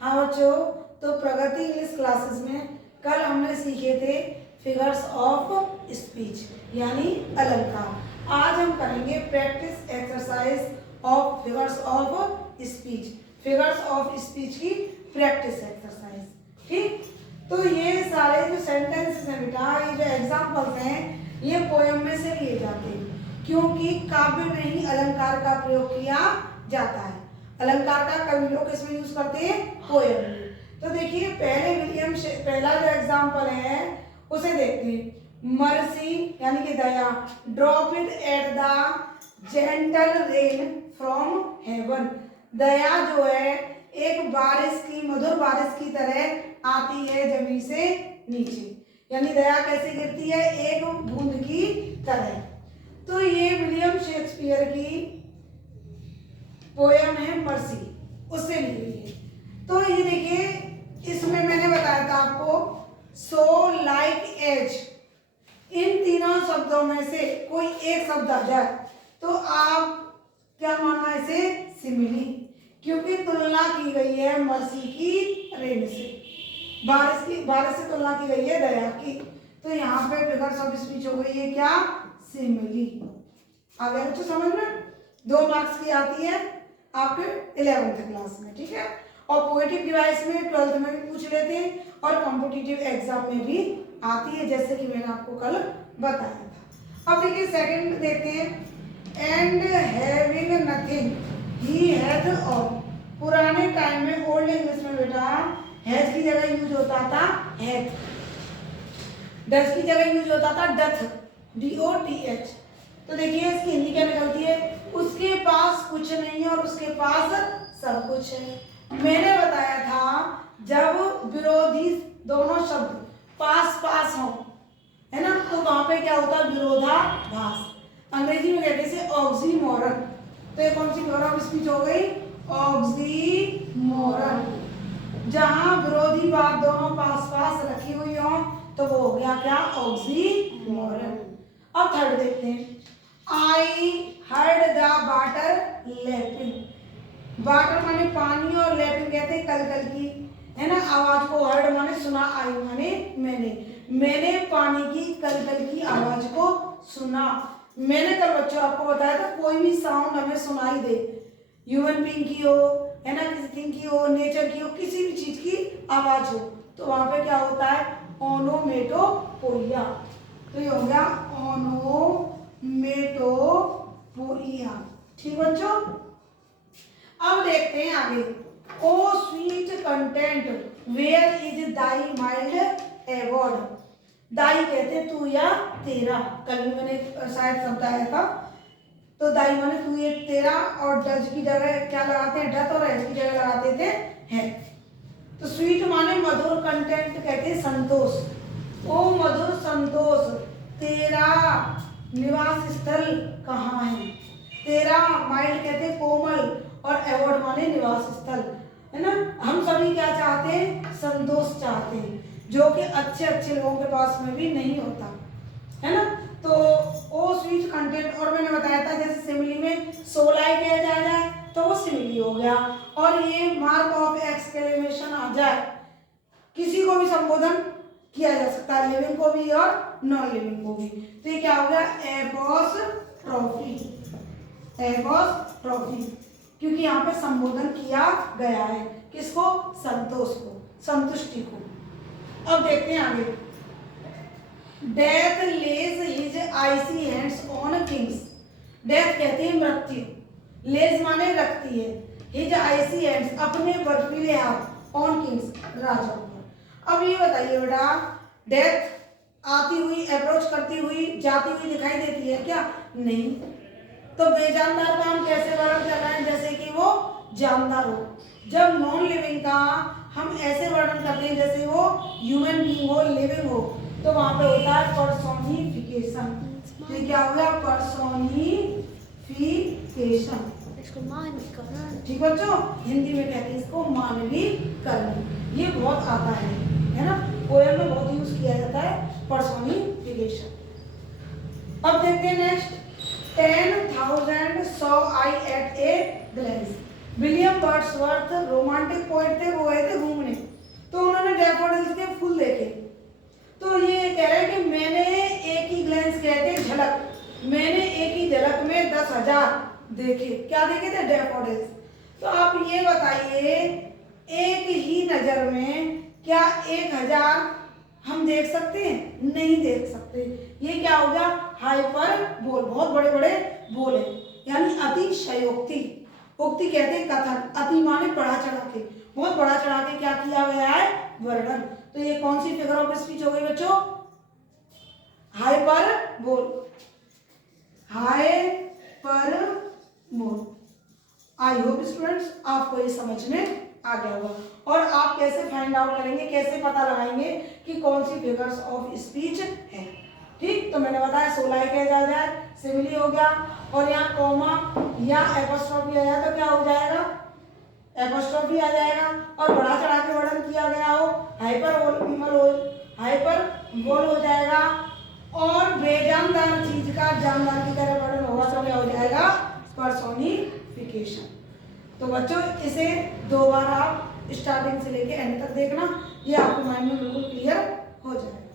हाँ बच्चों, तो प्रगति इंग्लिश क्लासेस में कल हमने सीखे थे फिगर्स ऑफ स्पीच यानी अलंकार। आज हम करेंगे practice exercise of figures of speech, figures of speech की प्रैक्टिस एक्सरसाइज। ठीक, तो ये सारे जो सेंटेंसेस हैं बेटा, ये जो एग्जाम्पल्स हैं, ये पोयम में से लिए जाते हैं क्योंकि काव्य में ही अलंकार का प्रयोग किया जाता है। अलंकार का कवि लोग किसमें यूज करते हैं? पोयम में। तो देखिए पहला जो एग्जाम्पल है उसे देखते हैं। मर्सी यानी कि दया, drop it at the gentle rain from heaven. दया जो है एक बारिश की, मधुर बारिश की तरह आती है जमीन से नीचे, यानी दया कैसे गिरती है? एक बूंद की तरह। तो ये विलियम शेक्सपियर की पोयम है मर्सी, उससे ली हुई है। तो ये देखिए, इसमें मैंने बताया था आपको सो लाइक एज, इन तीनों शब्दों में से कोई एक शब्द आ जाए तो आप क्या मानना है? इसे सिमिली, क्योंकि तुलना की गई है मर्सी की रेन से, बारिश से तुलना की गई है दया की। तो यहाँ पे फिगर्स ऑफ स्पीच हो गई है क्या? सिमिली। आ गया बच्चों समझ में? 2 मार्क्स की आती है आपके 11th क्लास में, ठीक है। और पोएटिक डिवाइस में 12th में भी पूछ लेते हैं और कॉम्पिटिटिव एग्जाम में भी आती है, जैसे कि मैंने आपको कल बताया था। अब देखिए सेकंड देखते हैं। And having nothing he had all. पुराने टाइम में ओल्ड इंग्लिश में बेटा हैज की जगह यूज होता था हैड, डज की जगह यूज होता था डथ, DOTH। तो देखिए इसकी हिंदी क्या निकलती है? उसके पास कुछ नहीं है और उसके पास सब कुछ है। मैंने बताया था जब विरोधी दोनों शब्द पास पास हो, है ना, तो वहां पे क्या होता है? विरोधाभास। अंग्रेजी में कहते हैं ऑक्सीमोरन। तो ये कौन सी फिगर ऑफ स्पीच हो गई? ऑक्सीमोरन। जहां विरोधी बात दोनों पास पास रखी हुई हो तो वो हो गया क्या? ऑक्सीमोरन। अब थर्ड देखते हैं। I heard the water lapping. Water माने पानी और लैपिंग कहते हैं कलकल की, है ना। आवाज को हर्ड माने सुना, आई माने मैंने पानी की कलकल की आवाज को सुना। मैंने कल बच्चों आपको बताया था कोई भी साउंड हमें सुनाई दे, ह्यूमन बीइंग की हो, है ना, किसी थिंग की हो, नेचर की हो, किसी भी चीज की आवाज हो, तो वहां पे क्या होता है? ओनोमेटोपोइया। तो ये हो गया ओनोमेटोपोइया। ठीक बच्चों, अब देखते हैं आगे। O sweet content where is thy mild award. Thy कहते हैं तू या तेरा, कल भी मैंने शायद शब्द आया था। तो दाई माने तू या तेरा, और डज की जगह क्या लगाते हैं? डथ, और एज की जगह लगाते थे है। तो स्वीट माने मधुर, कंटेंट कहते हैं संतोष। ओ मधुर संतोष, तेरा निवास स्थल कहाँ है? तेरा माइल्ड कहते हैं कोमल, और एवॉर्ड माने निवास स्थल, है ना। हम सभी क्या चाहते हैं? संतोष चाहते हैं, जो कि अच्छे अच्छे लोगों के पास में भी नहीं होता, है ना। तो ओ स्वीट कंटेंट, और मैंने बताया था जैसे सिमिली में सो लाइक किया जाए तो वो सिमिली हो गया, और ये मार्क ऑफ एक्सक्लेमेशन आ जाए, किसी को भी संबोधन किया जा सकता है, लिविंग को भी और नॉन लिविंग को भी। तो ये क्या हो गया? एपोस्ट्रोफी, एपोस्ट्रोफी, क्योंकि यहाँ पे संबोधन किया गया है किसको? संतोष को, संतुष्टि को। अब देखते हैं आगे। Death lays his icy hands on kings. Death कहते हैं मृत्यु, लेज माने रखती है, हिज आइसी हैंड्स अपने बर्फीले हाथ, ऑन किंग्स राजाओं पर। अब ये बताइए बेटा, डेथ आती हुई, अप्रोच करती हुई, जाती हुई दिखाई देती है क्या? नहीं। तो बेजानदार का हम कैसे वर्णन कर रहे हैं? जैसे कि वो जानदार हो। जब नॉन लिविंग का हम ऐसे वर्णन करते हैं जैसे वो ह्यूमन बीइंग हो, लिविंग हो, तो वहां पे होता है पर्सोनिफिकेशन। ये क्या हो गया? पर्सोनिफिकेशन। इसको मानवीकरण। ठीक बच्चों, हिंदी में कहते हैं इसको मानवीकरण। ये बहुत आता है ना, पोएम में बहुत यूज किया जाता है पर्सोनिफिकेशन। अब देखते हैं next. 10,000 saw I at a glance। William Wordsworth romantic poet थे, वो है थे नज़र में क्या 1000 हम देख सकते हैं? नहीं देख सकते। ये क्या हो गया? हाइपरबोल, बहुत बड़े बड़े बोल है, यानी अतिशयोक्ति। उक्ति कहते हैं कथन, अति माने बढ़ा चढ़ा के, बहुत बढ़ा चढ़ा के क्या किया गया है? वर्णन। तो ये कौन सी फिगर ऑफ स्पीच हो गई बच्चों? Hyperbole, hyperbole. I hope students आपको ये समझ में आ गया होगा। और आप कैसे फाइंड आउट करेंगे, कैसे पता लगाएंगे कि कौन सी फिगर्स ऑफ स्पीच है? ठीक, तो मैंने बताया 16 एक आ जाए, सिमिली हो गया, और यहाँ कॉमा या एपोस्ट्रोफी आ जाए तो क्या हो जाएगा? एपोस्ट्रोफी आ जाएगा। और बढ़ा चढ़ा के वर्णन किया गया हो, हाइपरबोल हो जाएगा। और बेजानदार चीज का जानदार की तरह वर्णन होगा तो क्या हो जाएगा? पर्सोनिफिकेशन। तो बच्चों इसे 2 बार आप स्टार्टिंग से लेके एंड तक देखना, ये आपके माइंड में बिल्कुल क्लियर हो जाएगा।